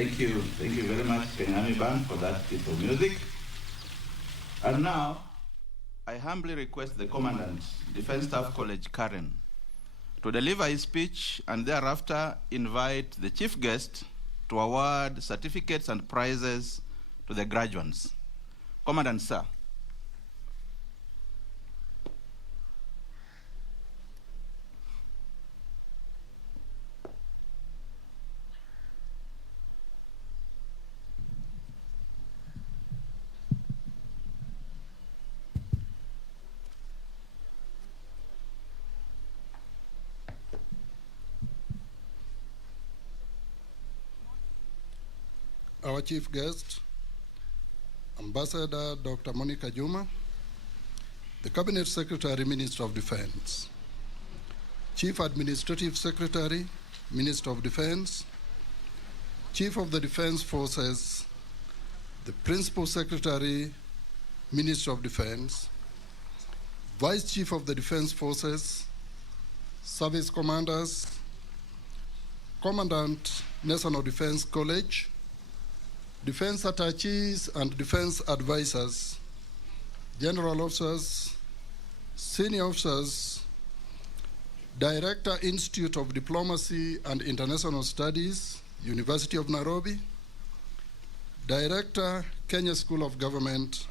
Thank you very much, Kenyami Band, for that beautiful music. And now, I humbly request the Commandant, Defense Staff College, Karen, to deliver his speech and thereafter invite the chief guest to award certificates and prizes to the graduates. Commandant, sir. Our chief guest, Ambassador Dr. Monica Juma, the Cabinet Secretary, Minister of Defense, Chief Administrative Secretary, Minister of Defense, Chief of the Defense Forces, the Principal Secretary, Minister of Defense, Vice Chief of the Defense Forces, Service Commanders, Commandant, National Defense College, Defense attaches and defense advisors, general officers, senior officers, Director, Institute of Diplomacy and International Studies, University of Nairobi, Director, Kenya School of Government,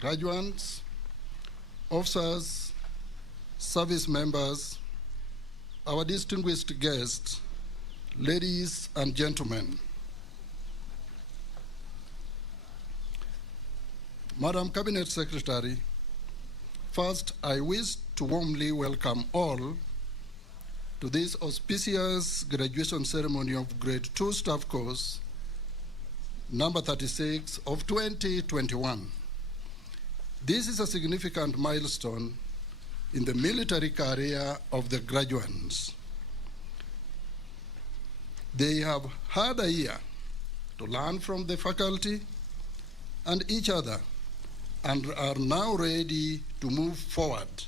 graduates, officers, service members, our distinguished guests, ladies and gentlemen. Madam Cabinet Secretary, first I wish to warmly welcome all to this auspicious graduation ceremony of Grade 2 Staff Course, number 36 of 2021. This is a significant milestone in the military career of the graduates. They have had a year to learn from the faculty and each other, and are now ready to move forward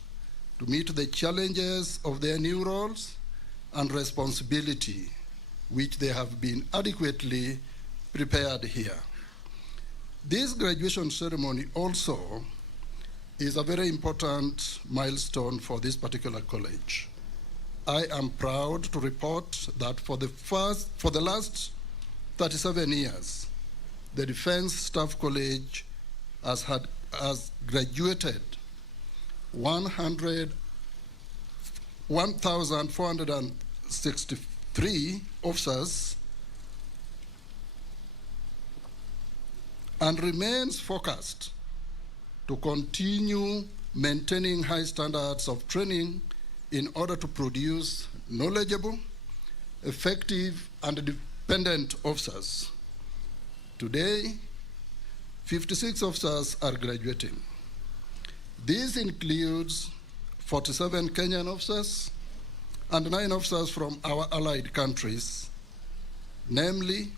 to meet the challenges of their new roles and responsibility, which they have been adequately prepared here. This graduation ceremony also is a very important milestone for this particular college. I am proud to report that for the last 37 years, the Defense Staff College has graduated 1,463 officers and remains focused to continue maintaining high standards of training in order to produce knowledgeable, effective, and dependent officers. Today, 56 officers are graduating. This includes 47 Kenyan officers and 9 officers from our allied countries, namely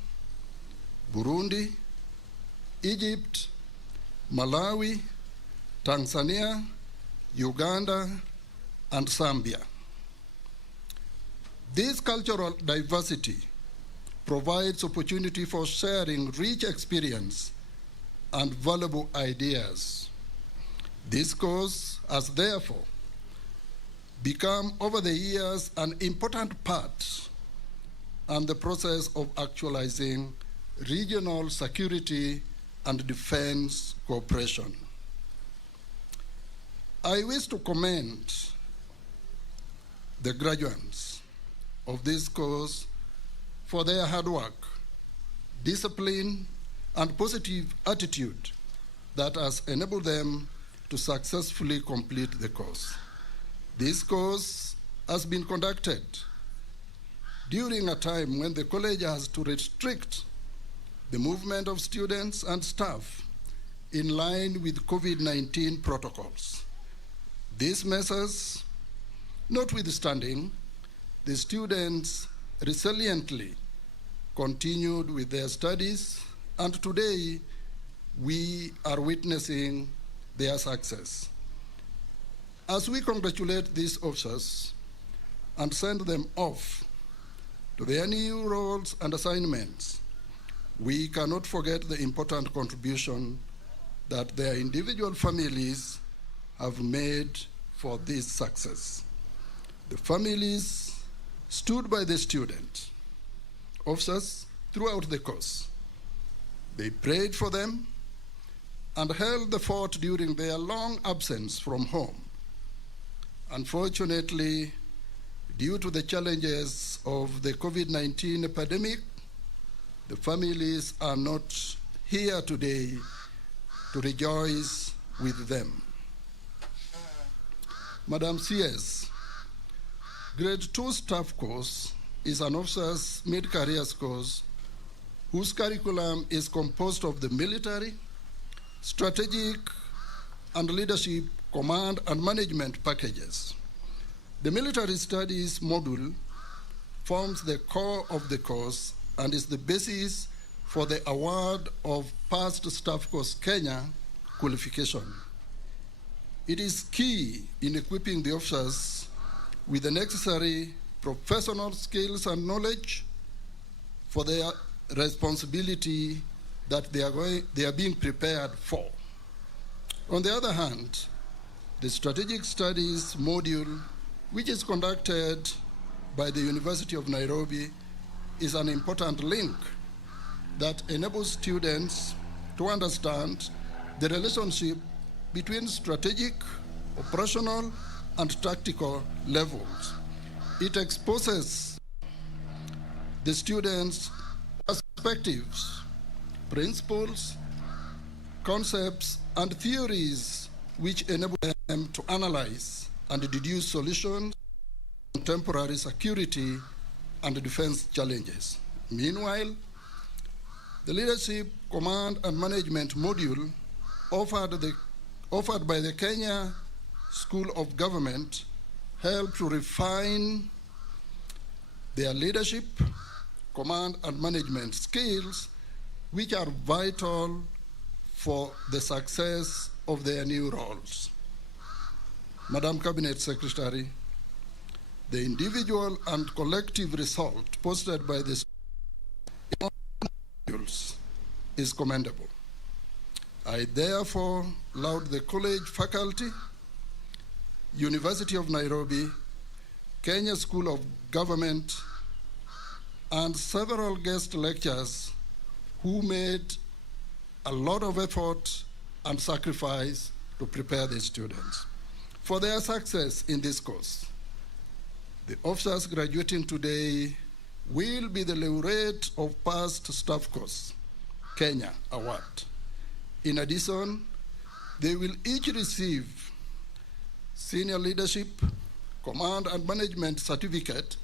Burundi, Egypt, Malawi, Tanzania, Uganda, and Zambia. This cultural diversity provides opportunity for sharing rich experience and valuable ideas. This course has therefore become over the years an important part in the process of actualizing regional security and defense cooperation. I wish to commend the graduates of this course for their hard work, discipline, and positive attitude that has enabled them to successfully complete the course. This course has been conducted during a time when the college has to restrict the movement of students and staff in line with COVID-19 protocols. These measures notwithstanding, the students resiliently continued with their studies, and today we are witnessing their success. As we congratulate these officers and send them off to their new roles and assignments, We cannot forget the important contribution that their individual families have made for this success. The families stood by the student officers throughout the course. They prayed for them and held the fort during their long absence from home. Unfortunately, due to the challenges of the COVID-19 epidemic, the families are not here today to rejoice with them. Madam CS, Grade 2 staff course is an officer's mid-careers course whose curriculum is composed of the military, strategic, and leadership, command, and management packages. The military studies module forms the core of the course and is the basis for the award of Past Staff Course Kenya qualification. It is key in equipping the officers with the necessary professional skills and knowledge for their responsibility that they are being prepared for. On the other hand, the strategic studies module, which is conducted by the University of Nairobi, is an important link that enables students to understand the relationship between strategic, operational, and tactical levels. It exposes the students' perspectives, principles, concepts, and theories which enable them to analyze and deduce solutions to contemporary security and defense challenges. Meanwhile, the leadership, command, and management module offered by the Kenya School of Government help to refine their leadership, command, and management skills, which are vital for the success of their new roles. Madam Cabinet Secretary, the individual and collective result posted by the modules is commendable. I therefore laud the college faculty, University of Nairobi, Kenya School of Government, and several guest lecturers who made a lot of effort and sacrifice to prepare the students for their success in this course. The officers graduating today will be the laureate of Past Staff Course Kenya Award. In addition, they will each receive Senior Leadership, Command and Management Certificate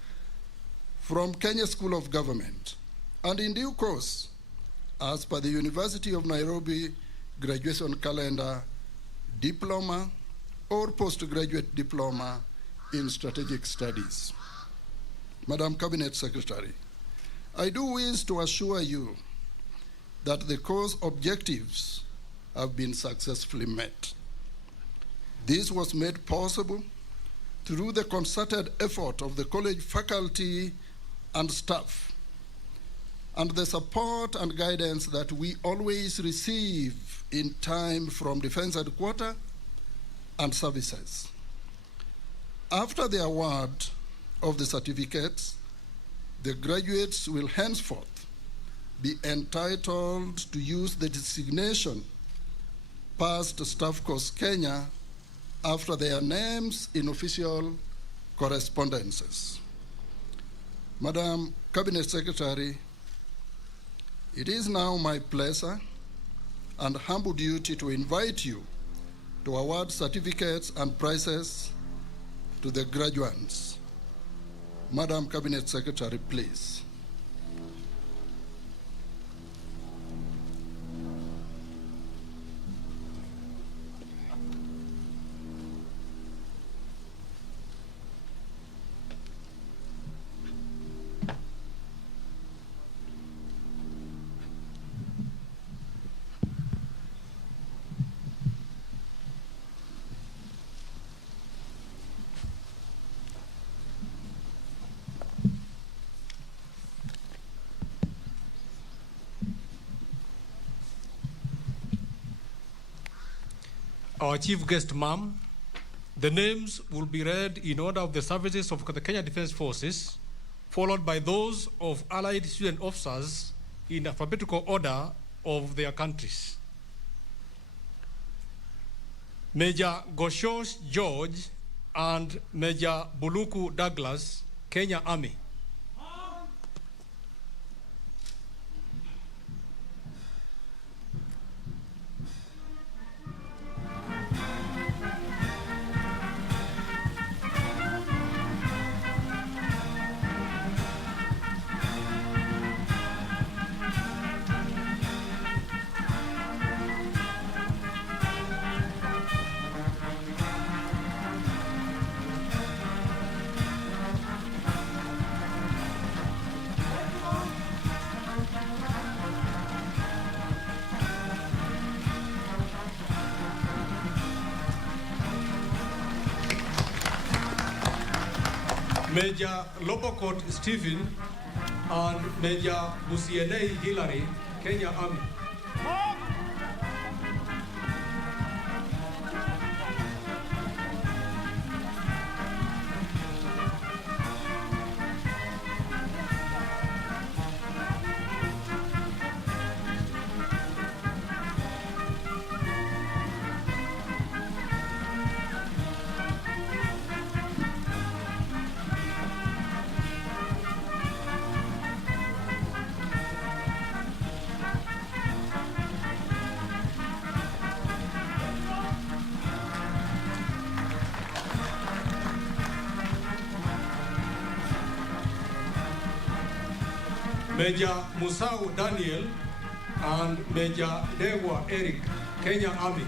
from Kenya School of Government, and in due course, as per the University of Nairobi graduation calendar, diploma or postgraduate diploma in strategic studies. Madam Cabinet Secretary, I do wish to assure you that the course objectives have been successfully met. This was made possible through the concerted effort of the college faculty and staff, and the support and guidance that we always receive in time from Defense Headquarters and services. After the award of the certificates, the graduates will henceforth be entitled to use the designation Past Staff Course Kenya after their names in official correspondences. Madam Cabinet Secretary, it is now my pleasure and humble duty to invite you to award certificates and prizes to the graduates. Madam Cabinet Secretary, please. our chief guest, ma'am. The names will be read in order of the services of the Kenya Defence Forces, followed by those of allied student officers in alphabetical order of their countries. Major Goshosh George and Major Buluku Douglas, Kenya Army. Major Lobokot Stephen and Major Musienei Hillary, Kenya Army. Major Musau Daniel and Major Dewa Eric, Kenya Army.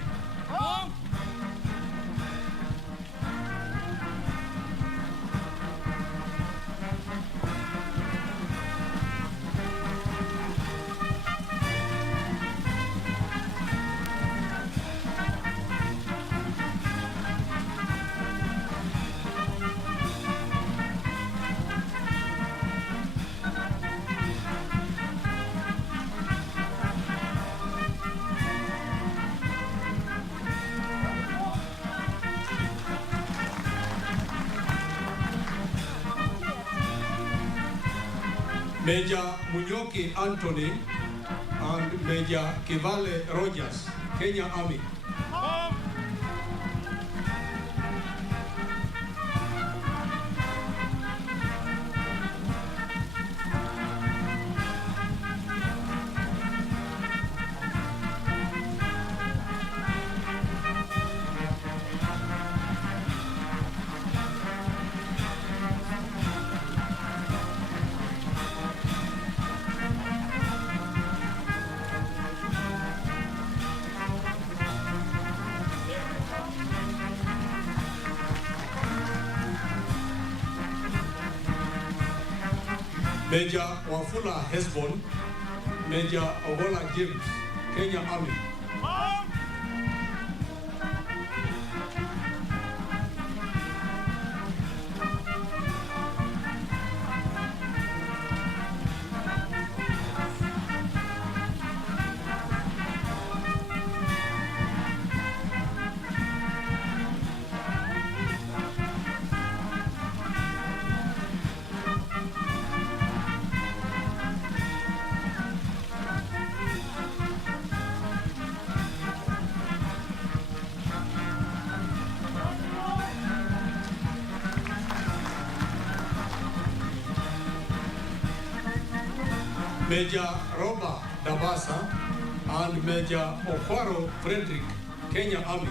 Major Munyoki Anthony and Major Kivale Rogers, Kenya Army. Major Wafula Hesbon, Major Ogola James, Kenya Army. Major Robert Dabasa and Major Okwaro Frederick, Kenya Army.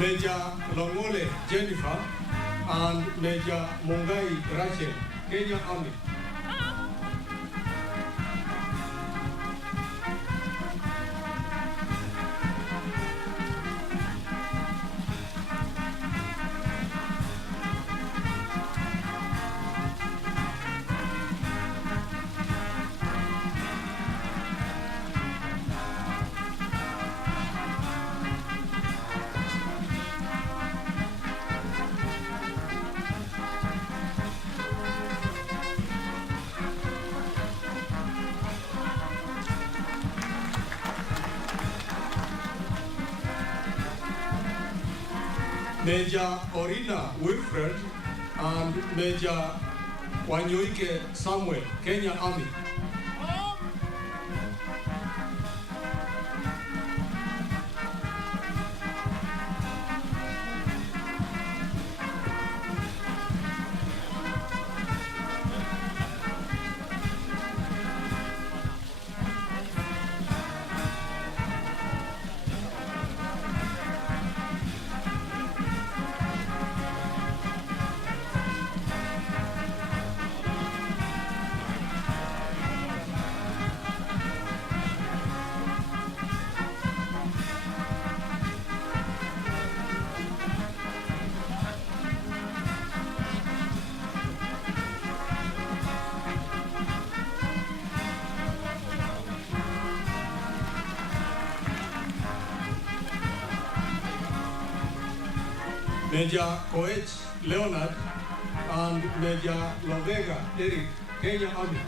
Major Longole Jennifer and Major Mungai Rachel, Kenya Army. Major Orina Wilfred and Major Wanyoike Samuel, Kenya Army. Major Koech Leonard and Major Lovega Eric, Kenya Army.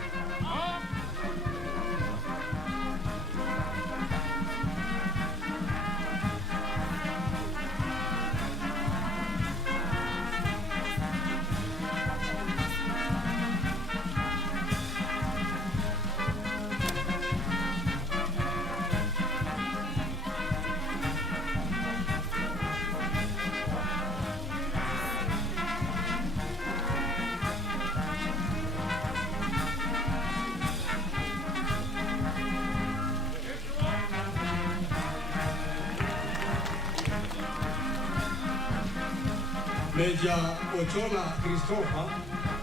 Major Ochola Christopher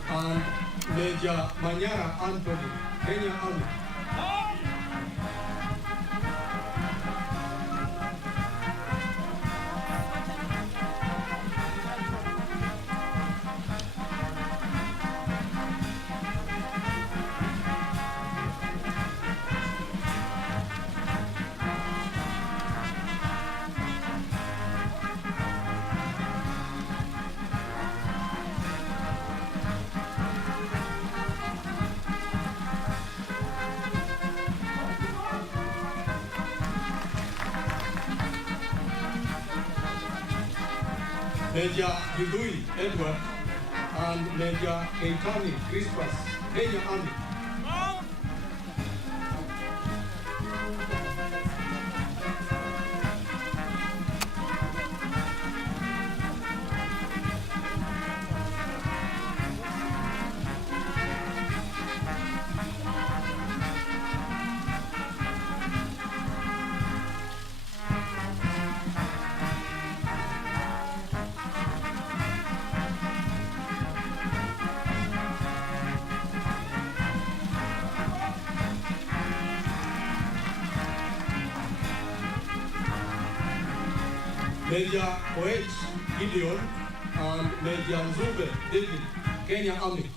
and Major Manyara Anthony, Kenya Army. Major Hidui Edward and Major Keitani Crispus, Kenya Army. Major Koech Gideon and Major Nzube David, Kenya Army.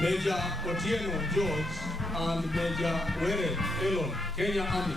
Major Otieno George and Major Were Elon, Kenya Army.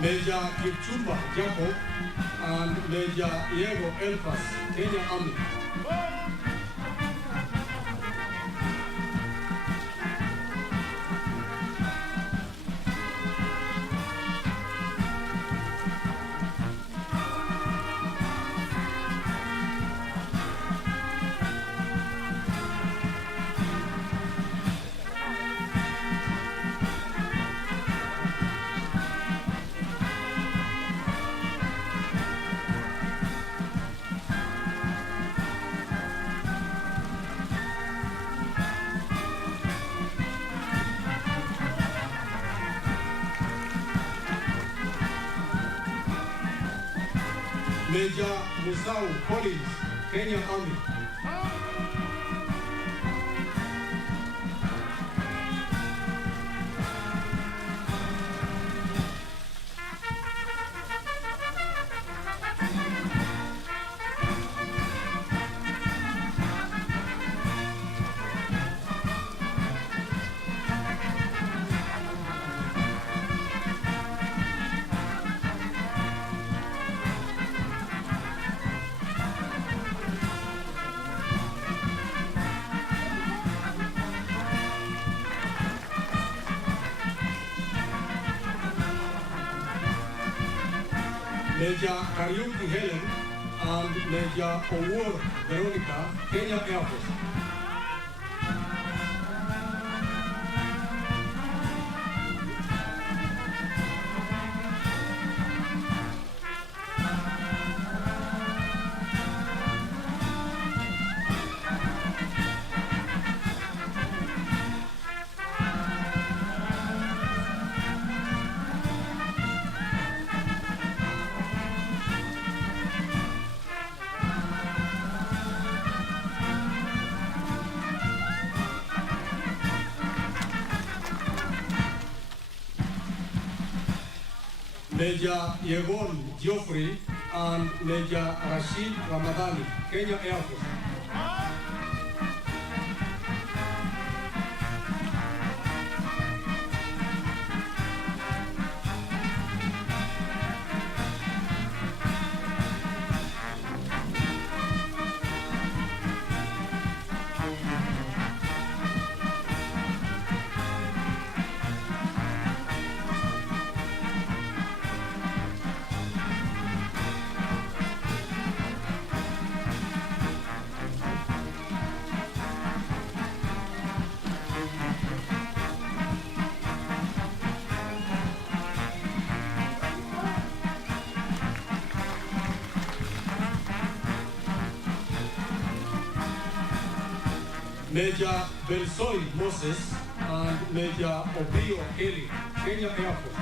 Major Kipchumba Jacob and Major Diego Elpas, Kenya Army. Major Musau Collins, Kenya Army. Major Kariuki Helen and Major Owur Veronica, Kenya Air Force. Major Yegon Geoffrey and Major Rashid Ramadhani, Kenya Air Force. Major Belsoy Moses and Major Obio Kelly, Kenya Air Force.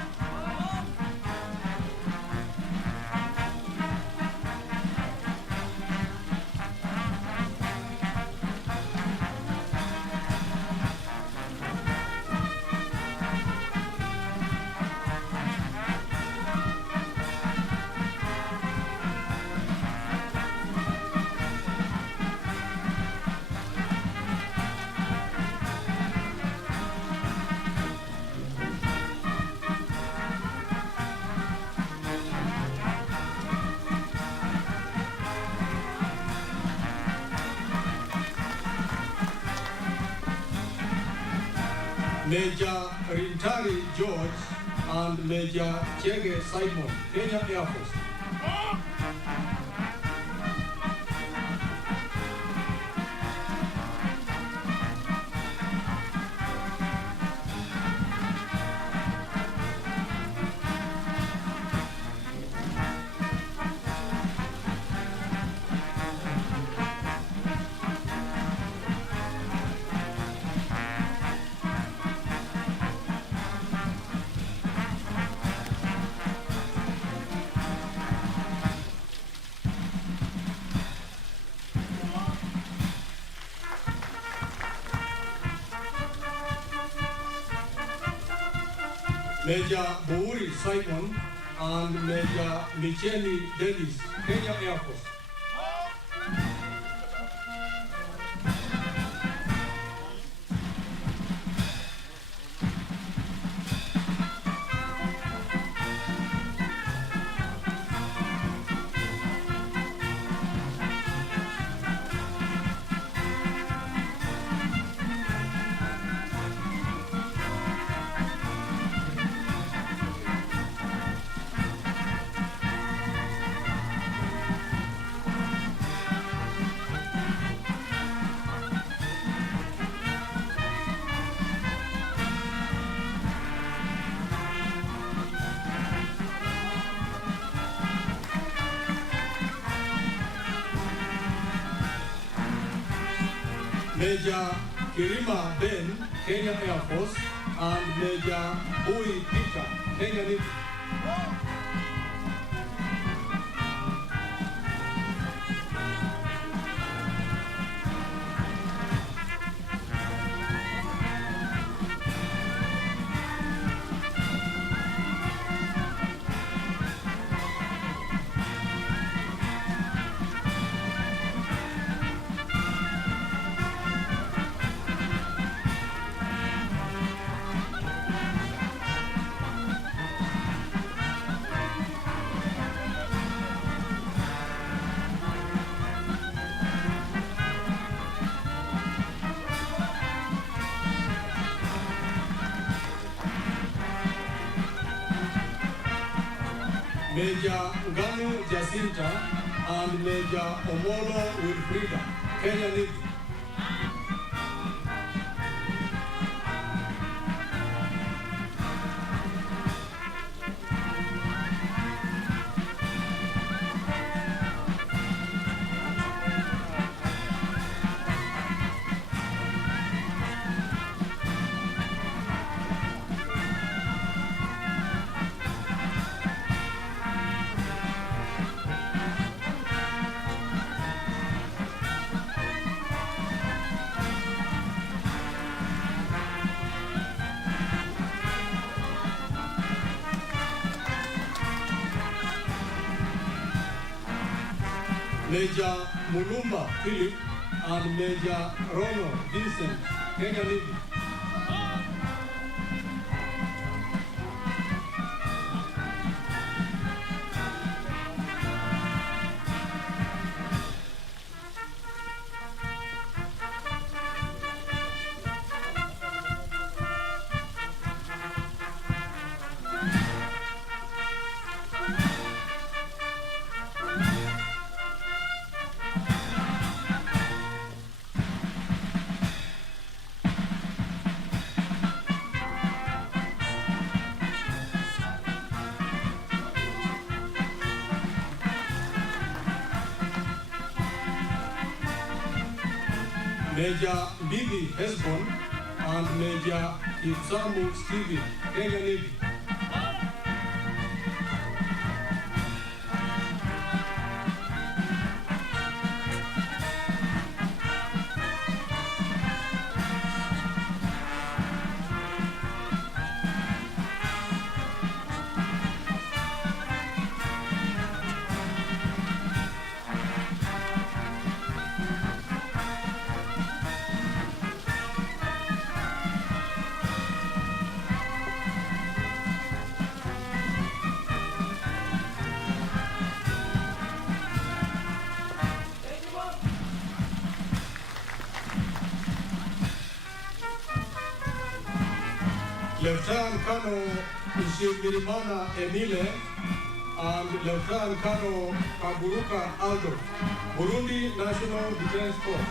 Major Rintari George and Major Chege Simon, Kenya Air Force. Major Bouri Simon and Major Micheli Dennis, Kenya Air Force. Major Kirima Ben, Kenya Air Force, and Major Ui Peter, Kenya Navy. Major Nganu Jacinta and Major Omolo Wilfrida, Kenya Navy. Major Mulumba Philip and Major Ronald Vincent, Kenya Navy. Major Bibi Hesbon and Major Kitsamu Stevie, Kenya Navy. Lieutenant Colonel Ushimirimana Emile and Lieutenant Colonel Kaburuka Aldo, Burundi National Defense Force.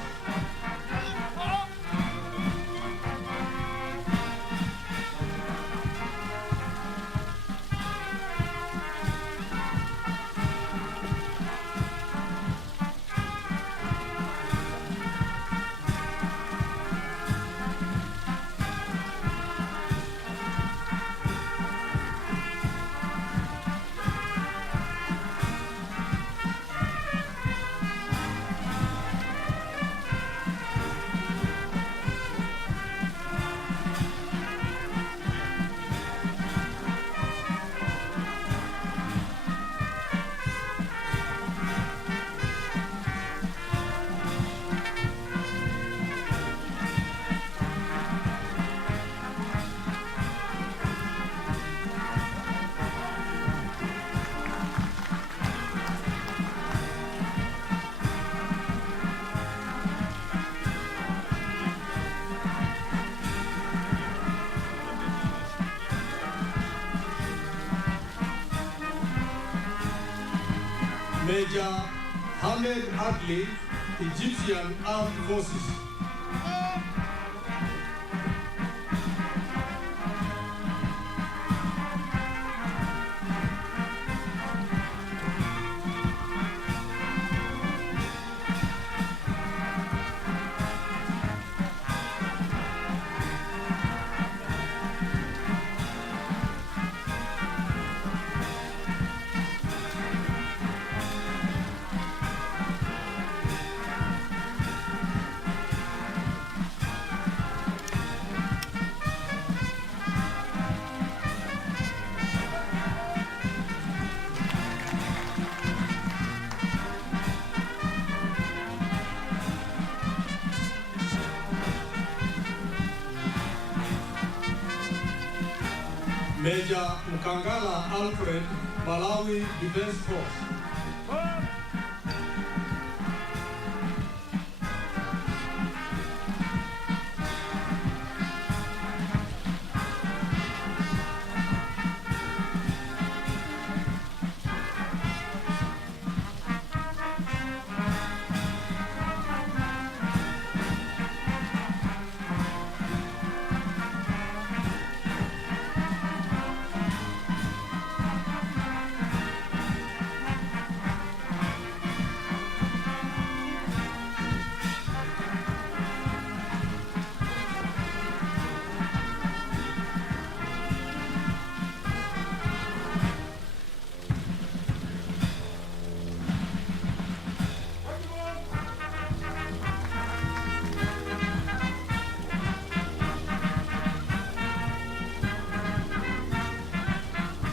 Major Ahmed Adli, Egyptian Armed Forces. Major Mkangala Alfred, Malawi Defense Force.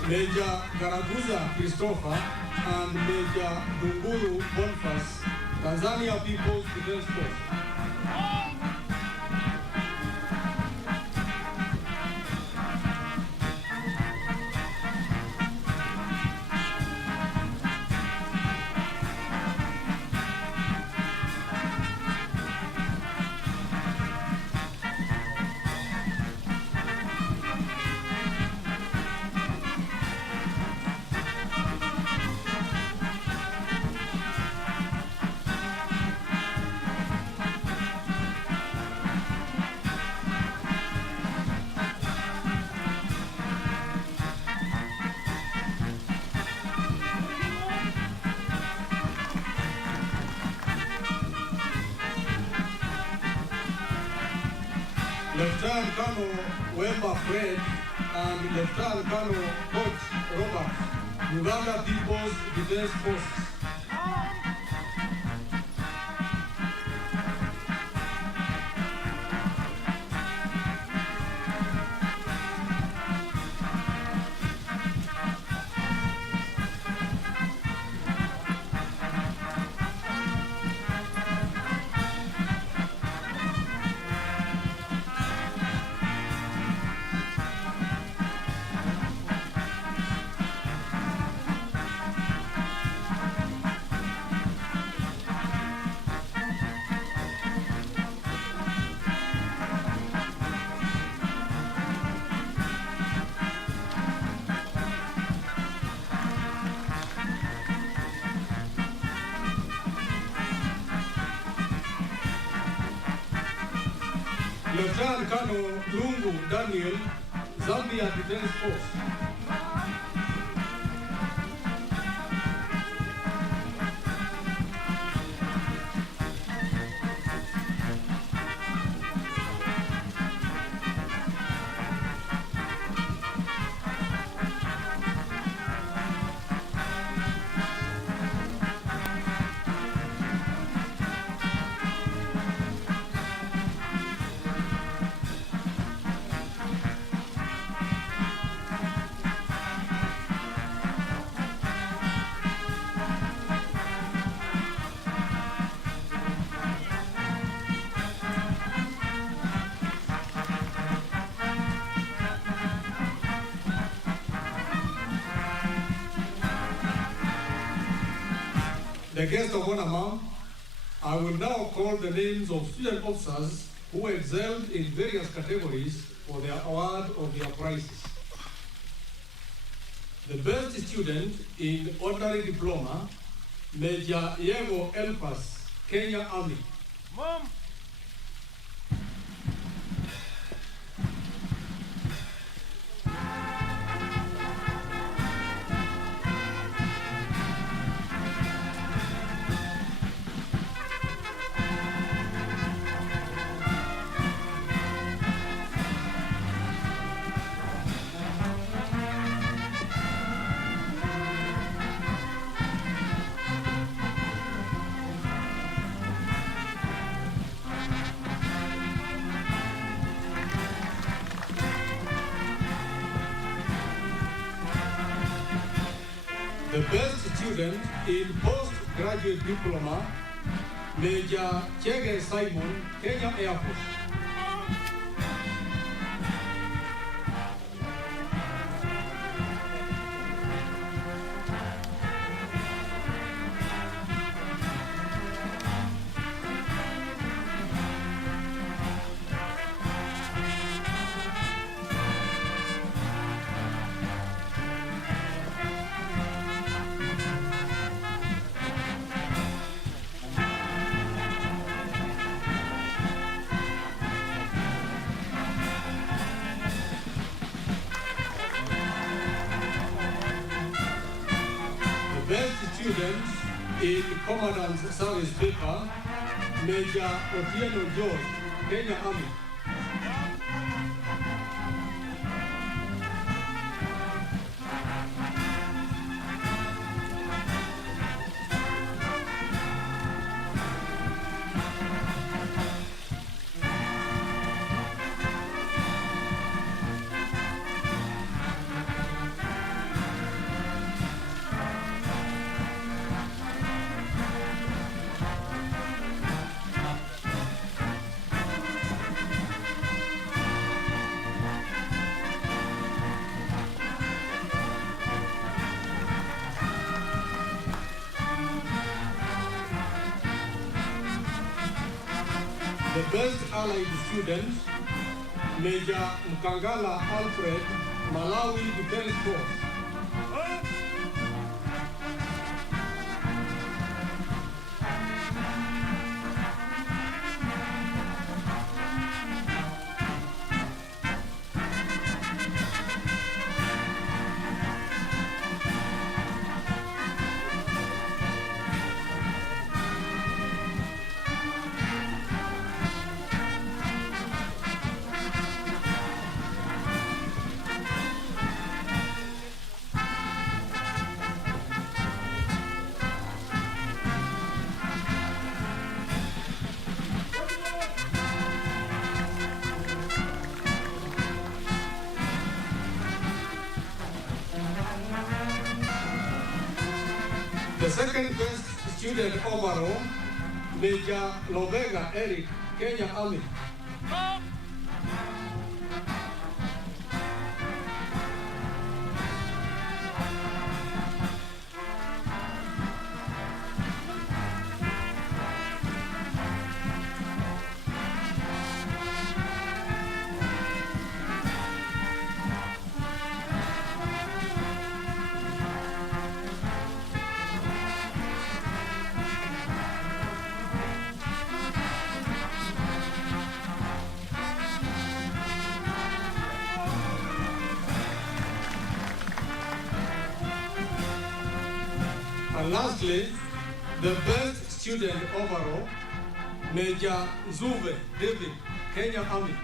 Major Garaguza Christopher and Major Dunguru Boniface, Tanzania People's Defense Force. Lieutenant Colonel Wemba Fred and Lieutenant Colonel Coach Robert, Uganda People's Defense Forces. Lieutenant Colonel Lungu Daniel, Zambia Defense Force. The guest of honor, ma'am, I will now call the names of student officers who excelled in various categories for their award of their prizes. The best student in ordinary diploma, Major Yego Elpas, Kenya Army. Mom. The best student in postgraduate diploma, Major Chege Simon, Kenya Air Force. students in Commandant's Service Paper, Major Otieno George, Kenya Army. The best allied student, Major Mkangala Alfred, Malawi Defense Force. The second best student overall, Major Lovega Eric, Kenya Army. And lastly, the best student overall, Major Zuve David, Kenya Army.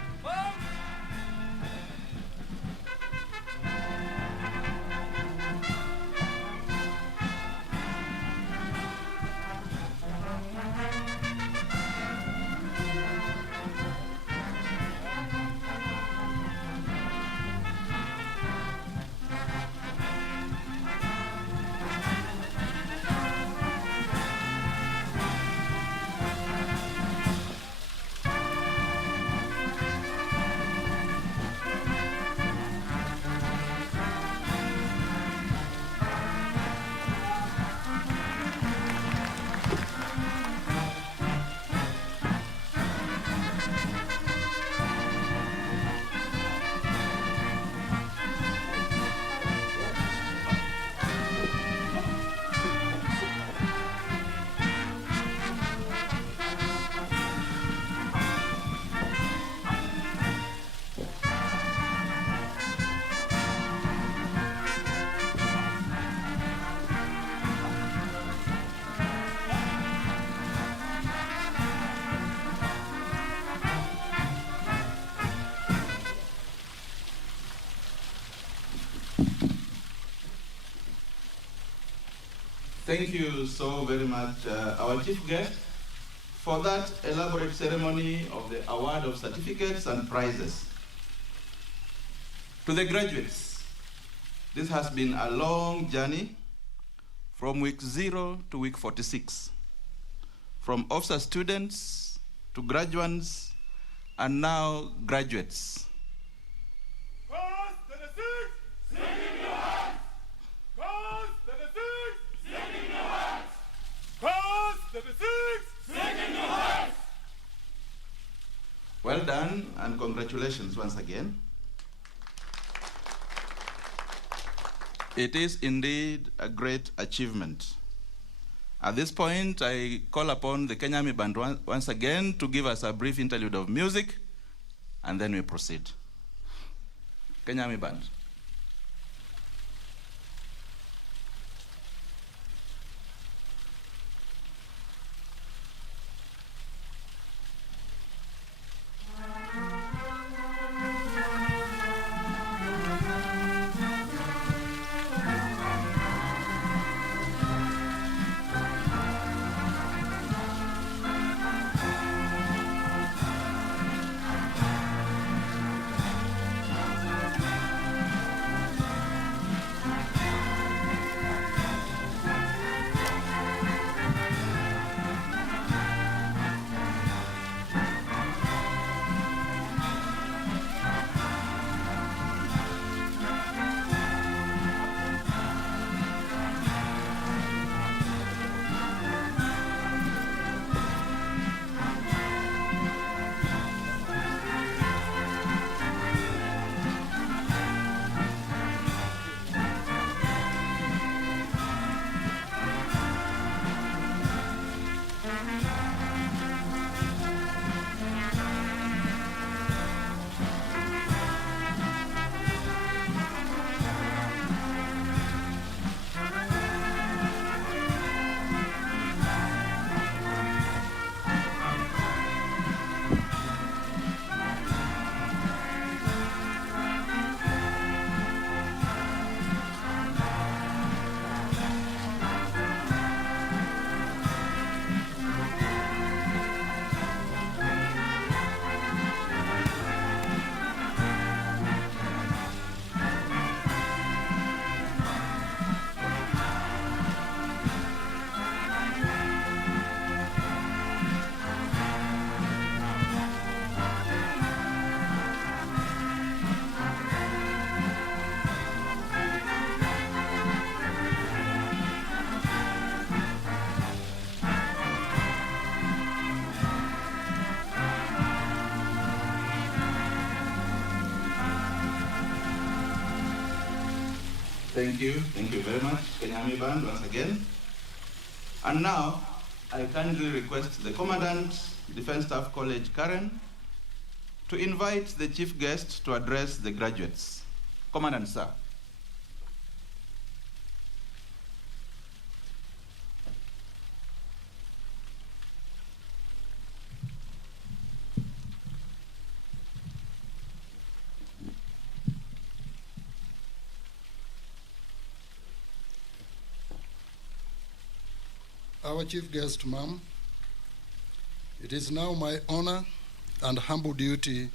Thank you so very much, our chief guest, for that elaborate ceremony of the award of certificates and prizes. To the graduates, this has been a long journey from week 0 to week 46, from officer students to graduates, and now graduates. Well done, and congratulations once again. It is indeed a great achievement. At this point, I call upon the Kenya Army Band once again to give us a brief interlude of music, and then we proceed. Kenya Army Band. Thank you very much, Kenyami Band, once again. And now, I kindly request the Commandant, Defense Staff College, Karen, to invite the chief guest to address the graduates. Commandant, sir. Our chief guest, ma'am, it is now my honor and humble duty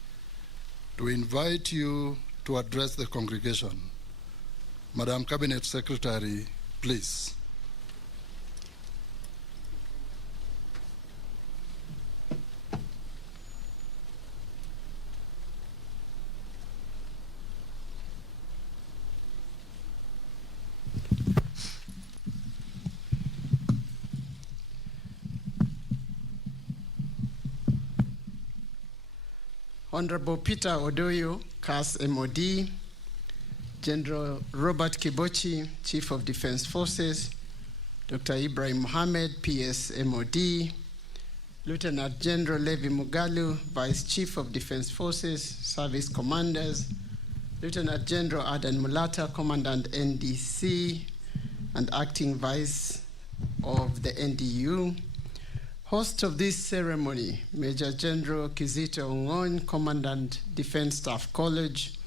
to invite you to address the congregation. Madam Cabinet Secretary, please. Honorable Peter Odoyo, CAS MOD, General Robert Kibochi, Chief of Defense Forces, Dr. Ibrahim Mohammed, PS MOD, Lieutenant General Levi Mugalu, Vice Chief of Defense Forces, Service Commanders, Lieutenant General Adan Mulata, Commandant NDC, and Acting Vice of the NDU, host of this ceremony, Major General Kizito Ongon, Commandant Defense Staff College,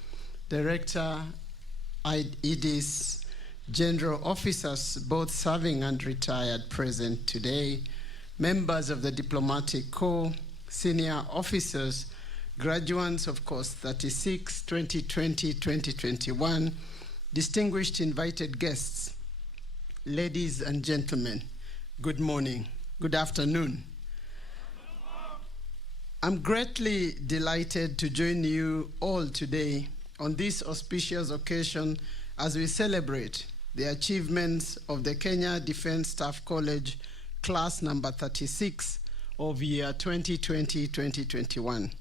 Director IDIS, General Officers, both serving and retired, present today, members of the Diplomatic Corps, senior officers, graduates of course 36, 2020, 2021, distinguished invited guests, ladies and gentlemen, good morning. Good afternoon. I'm greatly delighted to join you all today on this auspicious occasion as we celebrate the achievements of the Kenya Defense Staff College class number 36 of year 2020-2021.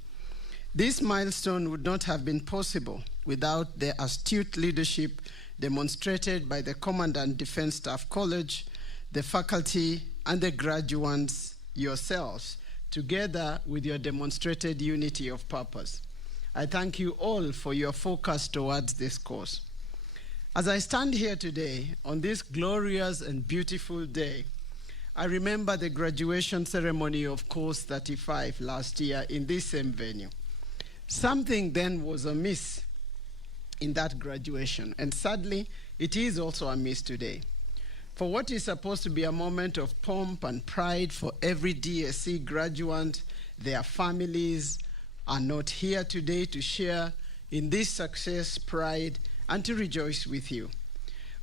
This milestone would not have been possible without the astute leadership demonstrated by the Commandant Defense Staff College, the faculty, and the graduates yourselves, together with your demonstrated unity of purpose. I thank you all for your focus towards this cause. As I stand here today, on this glorious and beautiful day, I remember the graduation ceremony of Course 35 last year in this same venue. Something then was amiss in that graduation, and sadly, it is also amiss today. For what is supposed to be a moment of pomp and pride for every DSC graduate, their families are not here today to share in this success, pride, and to rejoice with you.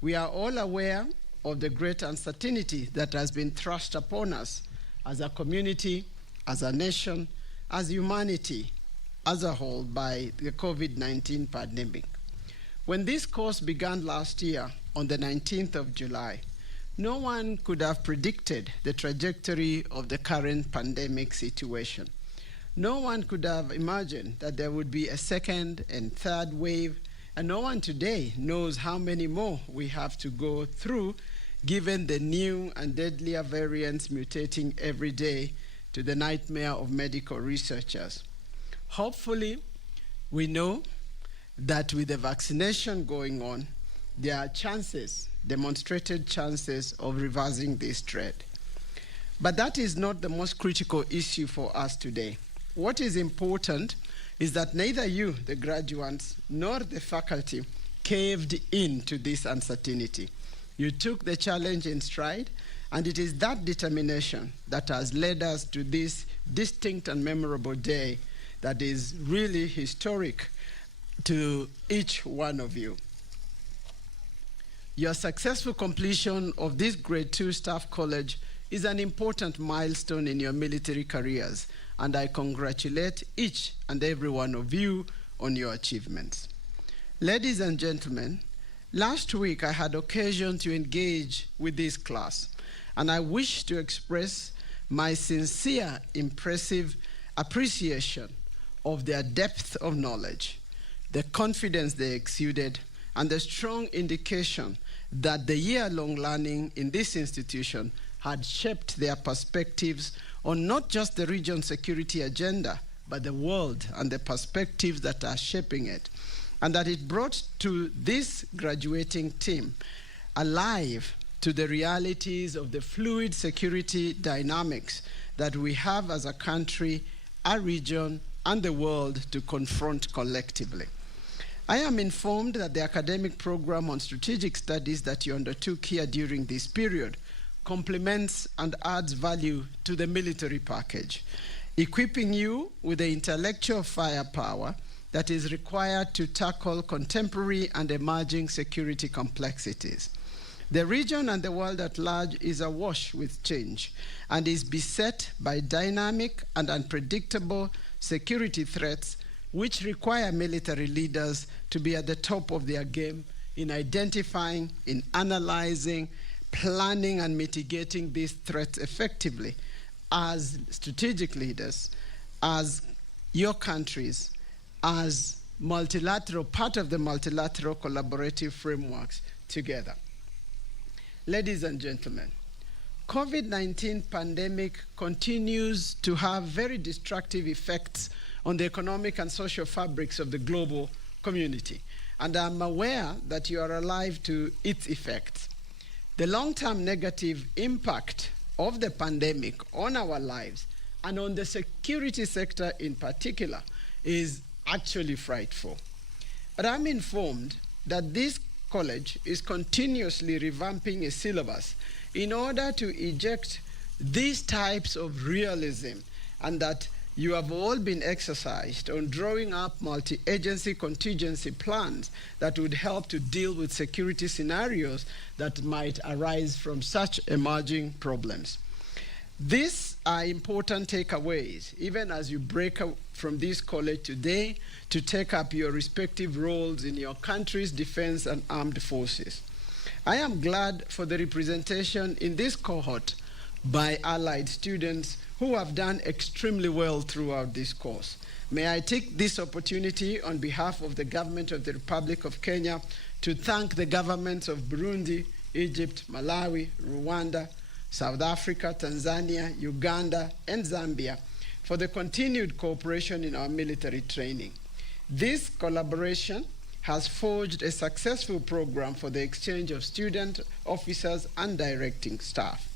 We are all aware of the great uncertainty that has been thrust upon us as a community, as a nation, as humanity as a whole by the COVID-19 pandemic. When this course began last year on the 19th of July, no one could have predicted the trajectory of the current pandemic situation. No one could have imagined that there would be a second and third wave, and no one today knows how many more we have to go through given the new and deadlier variants mutating every day to the nightmare of medical researchers. Hopefully, we know that with the vaccination going on, there are chances, demonstrated chances of reversing this trend. But that is not the most critical issue for us today. What is important is that neither you, the graduates, nor the faculty caved in to this uncertainty. You took the challenge in stride, and it is that determination that has led us to this distinct and memorable day that is really historic to each one of you. Your successful completion of this Grade 2 Staff College is an important milestone in your military careers, and I congratulate each and every one of you on your achievements. Ladies and gentlemen, last week I had occasion to engage with this class, and I wish to express my sincere, impressive appreciation of their depth of knowledge, the confidence they exuded, and the strong indication that the year-long learning in this institution had shaped their perspectives on not just the region's security agenda, but the world and the perspectives that are shaping it. And that it brought to this graduating team alive to the realities of the fluid security dynamics that we have as a country, a region, and the world to confront collectively. I am informed that the academic program on strategic studies that you undertook here during this period complements and adds value to the military package, equipping you with the intellectual firepower that is required to tackle contemporary and emerging security complexities. The region and the world at large is awash with change and is beset by dynamic and unpredictable security threats which require military leaders to be at the top of their game in identifying, in analyzing, planning, and mitigating these threats effectively as strategic leaders, as your countries, as multilateral, part of the multilateral collaborative frameworks together. Ladies and gentlemen, COVID-19 pandemic continues to have very destructive effects on the economic and social fabrics of the global community, and I'm aware that you are alive to its effects. The long-term negative impact of the pandemic on our lives and on the security sector in particular is actually frightful. But I'm informed that this college is continuously revamping a syllabus in order to eject these types of realism, and that you have all been exercised on drawing up multi-agency contingency plans that would help to deal with security scenarios that might arise from such emerging problems. These are important takeaways, even as you break out from this college today to take up your respective roles in your country's defense and armed forces. I am glad for the representation in this cohort by allied students who have done extremely well throughout this course. May I take this opportunity on behalf of the government of the Republic of Kenya to thank the governments of Burundi, Egypt, Malawi, Rwanda, South Africa, Tanzania, Uganda, and Zambia for the continued cooperation in our military training. This collaboration has forged a successful program for the exchange of student, officers, and directing staff.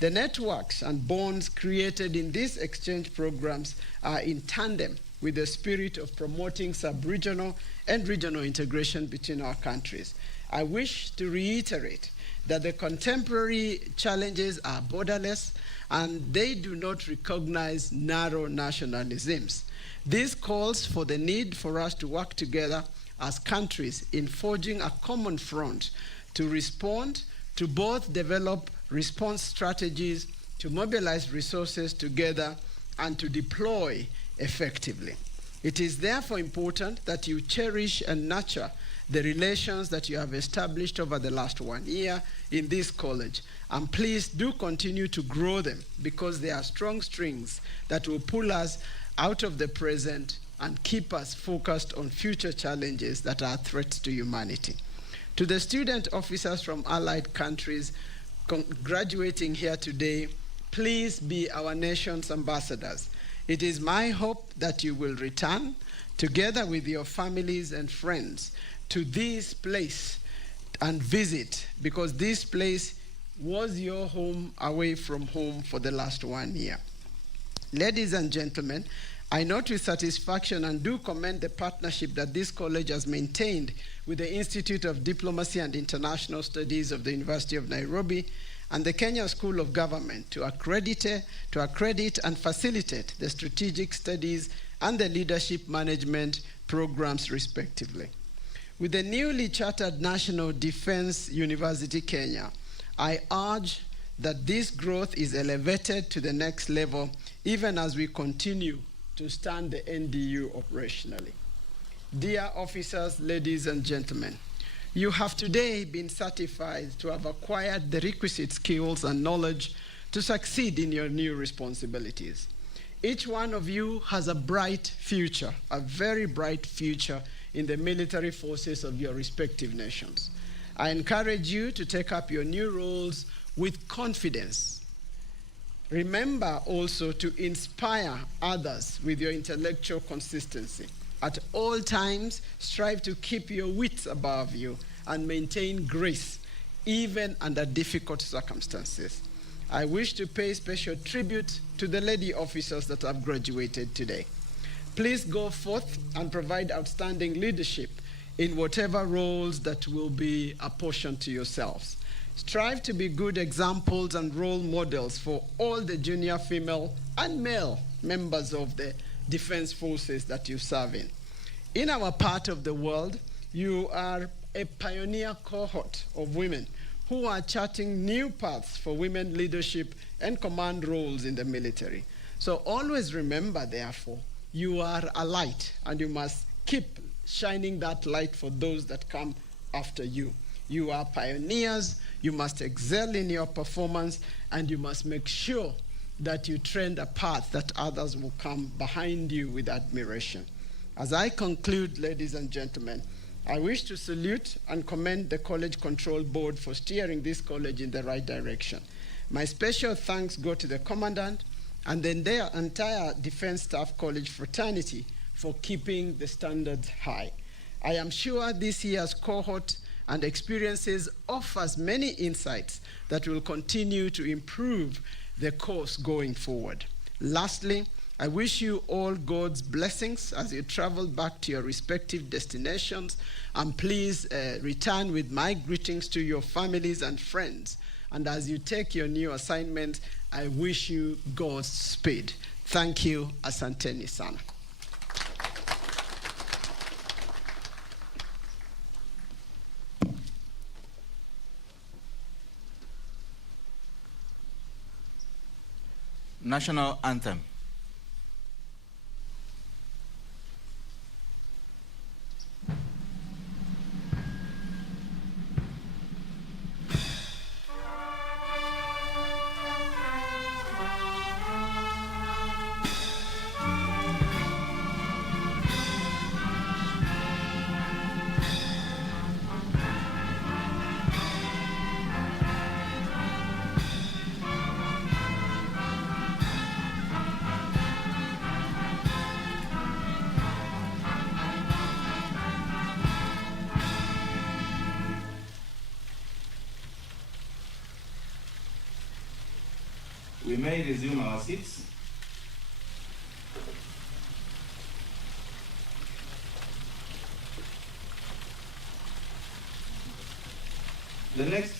The networks and bonds created in these exchange programs are in tandem with the spirit of promoting sub-regional and regional integration between our countries. I wish to reiterate that the contemporary challenges are borderless and they do not recognize narrow nationalisms. This calls for the need for us to work together as countries in forging a common front to respond, to both develop response strategies, to mobilize resources together, and to deploy effectively. It is therefore important that you cherish and nurture the relations that you have established over the last 1 year in this college. And please do continue to grow them, because they are strong strings that will pull us out of the present and keep us focused on future challenges that are threats to humanity. To the student officers from allied countries graduating here today, please be our nation's ambassadors. It is my hope that you will return, together with your families and friends, to this place and visit, because this place was your home away from home for the last 1 year. Ladies and gentlemen, I note with satisfaction and do commend the partnership that this college has maintained with the Institute of Diplomacy and International Studies of the University of Nairobi and the Kenya School of Government to accredit and facilitate the strategic studies and the leadership management programs respectively. With the newly chartered National Defense University Kenya, I urge that this growth is elevated to the next level, even as we continue to stand the NDU operationally. Dear officers, ladies and gentlemen, you have today been certified to have acquired the requisite skills and knowledge to succeed in your new responsibilities. Each one of you has a bright future, a very bright future in the military forces of your respective nations. I encourage you to take up your new roles with confidence. Remember also to inspire others with your intellectual consistency. At all times, strive to keep your wits above you and maintain grace, even under difficult circumstances. I wish to pay special tribute to the lady officers that have graduated today. Please go forth and provide outstanding leadership in whatever roles that will be apportioned to yourselves. Strive to be good examples and role models for all the junior female and male members of the defense forces that you serve in. In our part of the world, you are a pioneer cohort of women who are charting new paths for women leadership and command roles in the military. So always remember, therefore, you are a light, and you must keep shining that light for those that come after you. You are pioneers, you must excel in your performance, and you must make sure that you trend a path that others will come behind you with admiration. As I conclude, ladies and gentlemen, I wish to salute and commend the College Control Board for steering this college in the right direction. My special thanks go to the Commandant and then their entire Defense Staff College fraternity for keeping the standards high. I am sure this year's cohort and experiences offers many insights that will continue to improve the course going forward. Lastly, I wish you all God's blessings as you travel back to your respective destinations, and please return with my greetings to your families and friends. And as you take your new assignment, I wish you God's speed. Thank you. Asanteni sana. National Anthem. We may resume our seats. The next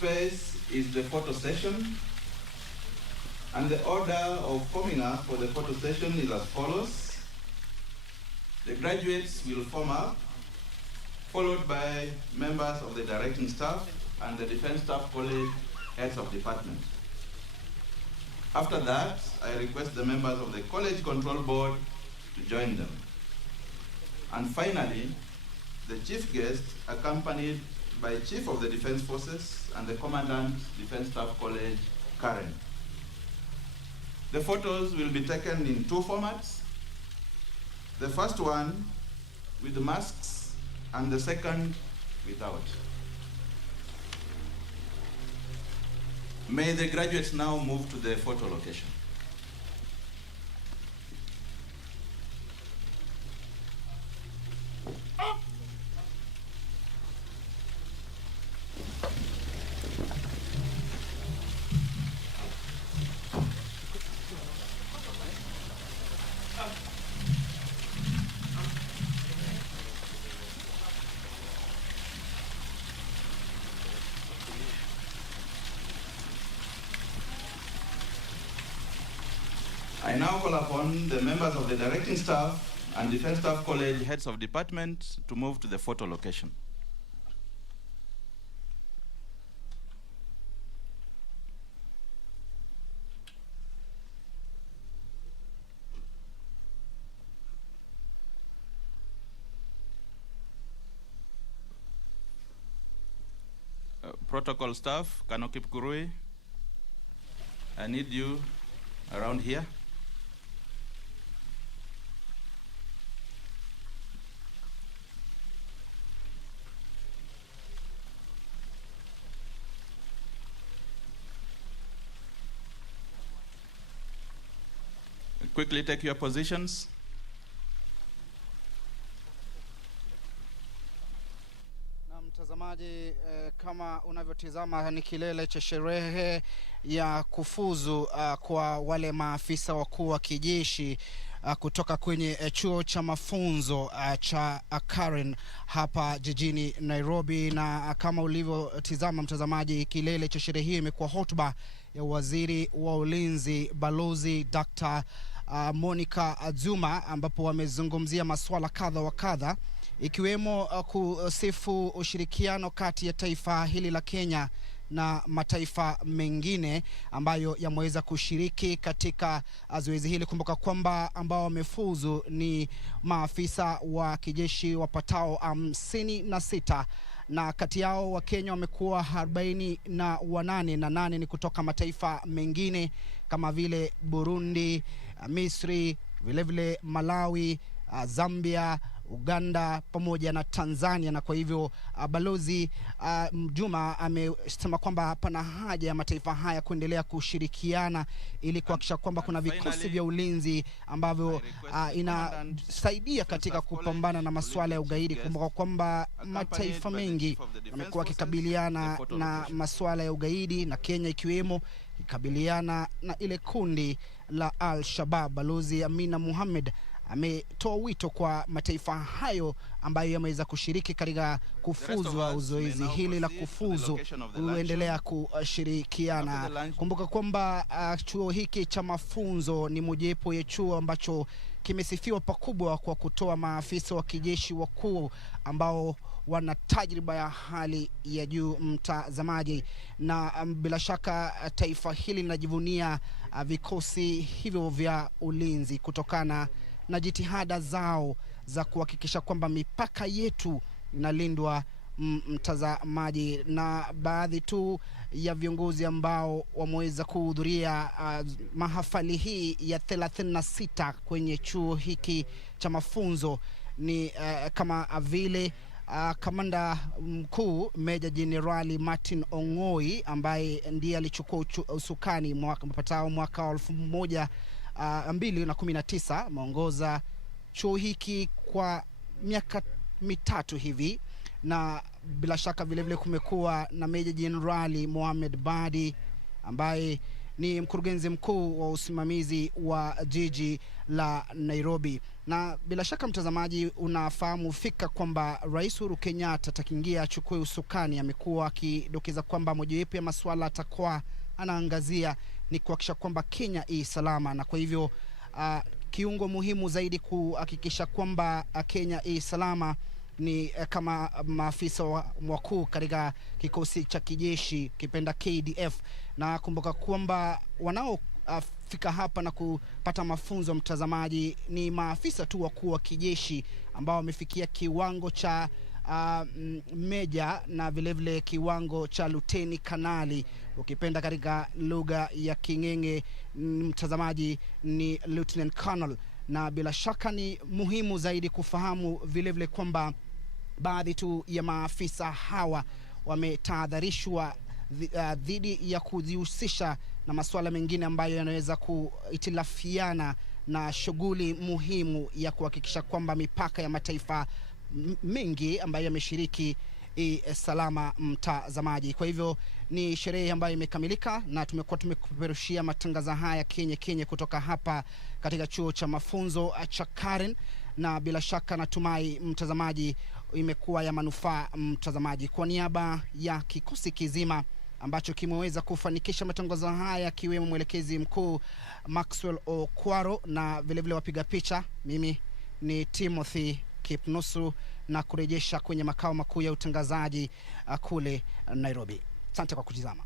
phase is the photo session, and the order of coming up for the photo session is as follows. The graduates will form up, followed by members of the directing staff and the Defense Staff College heads of department. After that, I request the members of the College Control Board to join them. And finally, the chief guest, accompanied by Chief of the Defense Forces and the Commandant, Defense Staff College, Karen. The photos will be taken in two formats. The first one with the masks, and the second without. May the graduates now move to the photo location. I now call upon the members of the directing staff and Defense Staff College heads of department to move to the photo location. Protocol staff, Kanokip Kurui, I need you around here. quickly take your positions. Mtazamaji, kama unavyotizama ni kilele cha sherehe ya kufuzu kwa wale maafisa wakuu wa kijeshi kutoka kwenye chuo cha mafunzo cha Karen hapa jijini Nairobi. Na kama ulivyotizama mtazamaji, kilele cha sherehe hii imekuwa hotuba ya waziri wa ulinzi Balozi Dr. Monica Juma, ambapo wamezungumzia masuala kadha wa kadha, ikiwemo kusifu ushirikiano kati ya taifa hili la Kenya na mataifa mengine ambayo yameweza kushiriki katika zoezi hili. Kumbuka kwamba ambao wamefuzu ni maafisa wa kijeshi wapatao 56, na kati yao wa Kenya wamekuwa 48 na 8 ni kutoka mataifa mengine kama vile Burundi, Misri, vile Malawi, Zambia, Uganda pamoja na Tanzania. Na kwa hivyo Balozi Juma amesema kwamba pana haja ya mataifa haya kuendelea kushirikiana ili kuhakikisha kwamba kuna vikosi vya ulinzi ambavyo inasaidia katika kupambana na masuala ya ugaidi. Kumbuka kwamba mataifa mengi yamekuwa yakikabiliana na masuala ya ugaidi, na Kenya ikiwemo ikabiliana na ile kundi la Al-Shabaab. Balozi Amina Mohamed ametoa wito kwa mataifa hayo ambayo yameweza kushiriki katika kufuzu wa zoezi hili la kufuzu kuendelea kushirikiana. Kumbuka kwamba chuo hiki cha mafunzo ni mojawapo ya chuo ambacho kimesifiwa pakubwa kwa kutoa maafisa wa kijeshi wakuu ambao wana tajriba ya hali ya juu mtazamaji, na bila shaka taifa hili linajivunia vikosi hivyo vya ulinzi kutokana na jitihada zao za kuhakikisha kwamba mipaka yetu inalindwa mtazamaji. Na baadhi tu ya viongozi ambao wameweza kuhudhuria mahafali hii ya 36 kwenye chuo hiki cha mafunzo ni kama vile kamanda mkuu Meja Jenerali Martin Ongoi, ambaye ndiye alichukua usukani mwaka 2019, ameongoza chuo hiki kwa miaka 3 hivi. Na bila shaka vile kumekuwa na Meja Jenerali Mohamed Badi ambaye ni mkurugenzi mkuu wa usimamizi wa jiji la Nairobi. Na bila shaka mtazamaji, unafahamu fika kwamba Rais Uhuru Kenyatta atakiingia achukue usukani amekuwa akidokeza kwamba mojawapo ya masuala atakuwa anaangazia ni kuhakikisha kwamba Kenya salama. Na kwa hivyo kiungo muhimu zaidi kuhakikisha kwamba Kenya salama ni kama maafisa wakuu katika kikosi cha kijeshi kipenda KDF. Na kumbuka kwamba wanao fika hapa na kupata mafunzo mtazamaji ni maafisa tu wakuu wa kijeshi ambao wamefikia kiwango cha meja na vile kiwango cha luteni kanali, ukipenda katika lugha ya Kingenge mtazamaji ni lieutenant colonel. Na bila shaka ni muhimu zaidi kufahamu vile kwamba baadhi tu ya maafisa hawa wametahadharishwa dhidi ya kujihusisha na masuala mengine ambayo yanaweza kuitilafiana na shughuli muhimu ya kuhakikisha kwamba mipaka ya mataifa mengi ambayo yameshiriki salama mtazamaji. Kwa hivyo ni sherehe ambayo imekamilika na tumekuwa tumekupeperushia matangazo haya Kenya kutoka hapa katika chuo cha mafunzo cha Karen, na bila shaka natumai mtazamaji imekuwa ya manufaa mtazamaji. Kwa niaba ya kikosi kizima ambacho kimeweza kufanikisha matangazo haya kiwemo mwelekezi mkuu Maxwell Okwaro na vile wapiga picha, mimi ni Timothy Kipnusu na kurejesha kwenye makao makuu ya utangazaji kule Nairobi. Asante kwa kutizama.